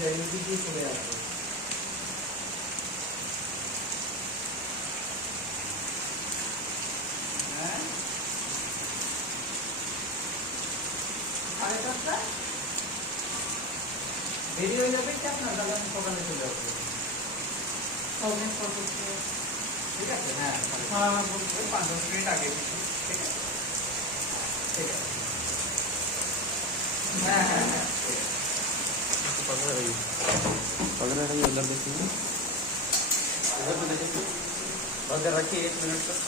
যায় নিজে দিয়ে চলে আসবে। হ্যাঁ 5:30 দেরি হয়ে যাবে কি আপনার? তাহলে আমি সকালে চলে আসবো। ঠিক আছে, হ্যাঁ 5-10 মিনিট আগে। ঠিক আছে, ঠিক আছে, হ্যাঁ হ্যাঁ হ্যাঁ ঠিক আছে। उधर देखिए, उधर तो देखिए, उधर रखिए 1 मिनट तक।